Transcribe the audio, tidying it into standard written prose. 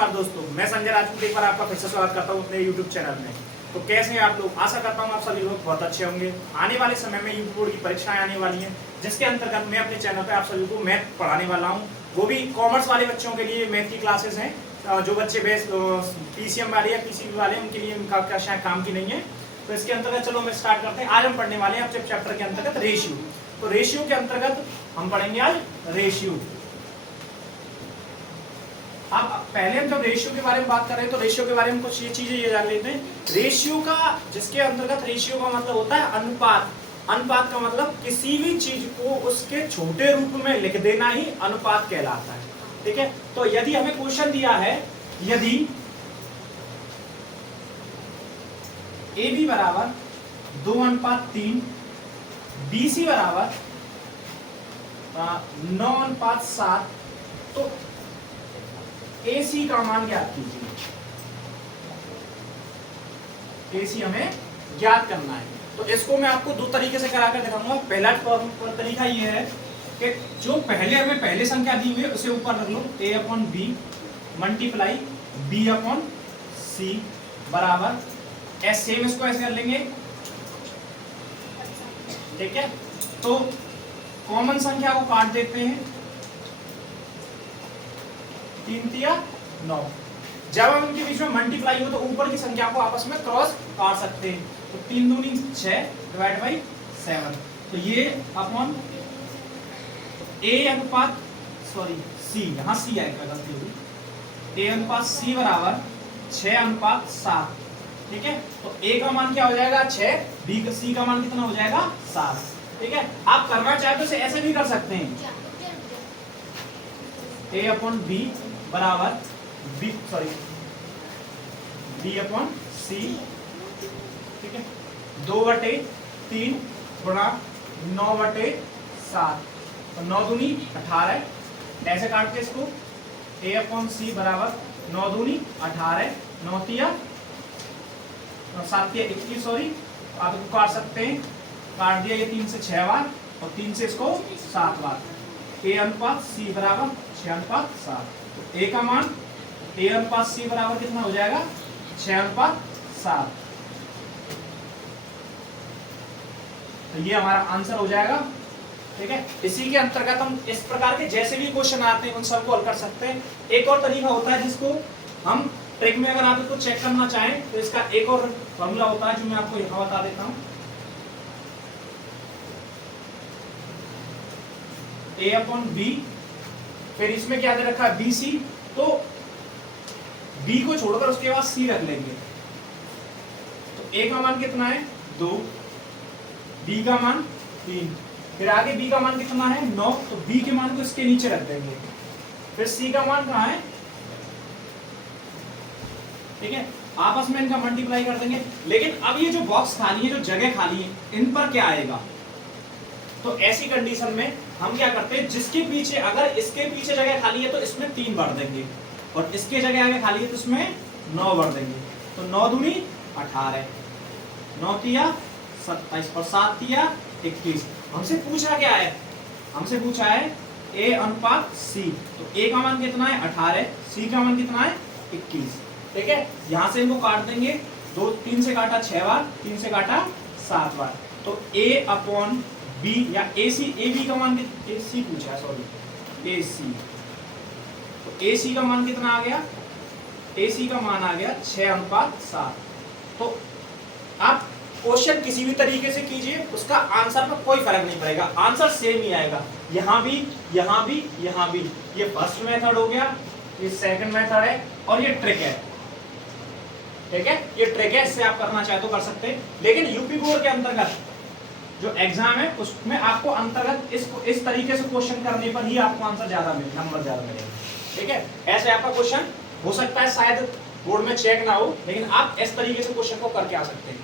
नमस्कार दोस्तों, मैं संजय राजपूत एक बार आपका फिर से स्वागत करता हूँ अपने YouTube चैनल में। तो कैसे हैं आप लोग? आशा करता हूँ आप सभी लोग बहुत अच्छे होंगे। आने वाले समय में यूपी बोर्ड की परीक्षाएं आने वाली हैं, जिसके अंतर्गत मैं अपने चैनल पर आप सभी को मैथ पढ़ाने वाला हूँ। वो भी कॉमर्स वाले बच्चों के लिए मैथ की क्लासेस हैं। जो बच्चे बेस PCM वाले या PCB वाले हैं उनके लिए उनका क्या शायद काम की नहीं है। तो इसके अंतर्गत चलो मैं स्टार्ट करते हैं। आज हम पढ़ने वाले हैं अपने चैप्टर के अंतर्गत रेशियो। तो रेशियो के अंतर्गत हम पढ़ेंगे आज रेशियो। अब पहले हम जब रेशियो के बारे में बात कर रहे हैं तो रेशियो के बारे में कुछ ये चीजें ये जान लेते हैं। रेशियो का, जिसके अंतर्गत रेशियो का मतलब होता है अनुपात। अनुपात का मतलब किसी भी चीज को उसके छोटे रूप में लिख देना ही अनुपात कहलाता है। ठीक है, तो यदि हमें क्वेश्चन दिया है, यदि AB बराबर 2:3, BC बराबर 9:7, तो AC का मान ज्ञात कीजिए। AC हमें ज्ञात करना है। तो इसको मैं आपको दो तरीके से कराकर दिखाऊंगा। पहला तरीका ये है कि जो पहले हमें पहले संख्या दी हुई है उसे ऊपर रख लो, A/B मल्टीप्लाई B/C बराबर S। सेम इसको ऐसे कर लेंगे। ठीक है, तो कॉमन संख्या को काट देते हैं, 3×9। जब हम इनके बीच में मल्टीप्लाई हो तो ऊपर की संख्या को आपस में क्रॉस काट सकते हैं। तो 3×2 = 6 / 7। तो ये अपॉन C, यहाँ C आएगा, गलती हुई। A/C बराबर 6:7। ठीक है, तो A का मान क्या हो जाएगा 6, C का मान कितना हो जाएगा 7। ठीक है, आप करना चाहे तो इसे ऐसे भी कर सकते हैं, A/B बराबर B/C। ठीक है, 2/3 गुणा 9/7, तो 9×2 = 18। ऐसे काट के इसको A/C बराबर 9×2 = 18, 9×3 = 7, 21। सॉरी, आप इसको काट सकते हैं। काट दिया, ये 3 से 6 बार और 3 से इसको 7 बार। A/C बराबर 6:7। तो A का मान A/C बराबर कितना हो जाएगा 6:7। तो ये हमारा आंसर हो जाएगा। ठीक है, इसी के अंतर्गत हम इस प्रकार के जैसे भी क्वेश्चन आते हैं उन सबको हल कर सकते हैं। एक और तरीका होता है जिसको हम ट्रिक में, अगर आप इसको चेक करना चाहें तो इसका एक और फॉर्मूला होता है जो मैं आपको यहाँ बता देता हूँ। A/B, फिर इसमें क्या दे रखा है BC, तो B को छोड़कर उसके बाद C रख लेंगे। तो A का मान कितना है 2, B का मान 3, फिर आगे B का मान कितना है 9, तो B के मान को इसके नीचे रख देंगे। फिर C का मान कहाँ है, ठीक है, आपस में इनका मल्टीप्लाई कर देंगे। लेकिन अब ये जो बॉक्स खाली है, जो जगह खाली है, इन पर क्या आएगा? तो ऐसी कंडीशन में हम क्या करते हैं, जिसके पीछे, अगर इसके पीछे जगह खाली है तो इसमें 3 भर देंगे, और इसके जगह आगे खाली है तो इसमें 9 भर देंगे। तो 9×2 = 18, 9×3 = 27 और 7×3 = 21। हमसे पूछा क्या है? हमसे पूछा है A/C। तो A का मान कितना है 18, C का मान कितना है 21। ठीक है, यहां से इनको काट देंगे। 3 से काटा 6 बार, 3 से काटा 7 बार। तो A/B या AB का मान AC पूछा है, सॉरी AC। तो AC का मान कितना आ गया? AC का मान आ गया 6:7। तो आप क्वेश्चन किसी भी तरीके से कीजिए, उसका आंसर में कोई फर्क नहीं पड़ेगा, आंसर सेम ही आएगा। यहाँ भी, यहाँ भी, यहाँ भी। ये फर्स्ट मेथड हो गया, ये सेकंड मेथड है, और ये ट्रिक है। ठीक है, ये ट्रिक है, इससे आप करना चाहे तो कर सकते हैं। लेकिन यूपी बोर्ड के अंतर्गत जो एग्जाम है उसमें आपको अंतर्गत इस तरीके से क्वेश्चन करने पर ही आपको आंसर ज्यादा मिलेगा, नंबर ज्यादा मिलेगा। ठीक है, ऐसे आपका क्वेश्चन हो सकता है शायद बोर्ड में चेक ना हो, लेकिन आप इस तरीके से क्वेश्चन को करके आ सकते हैं।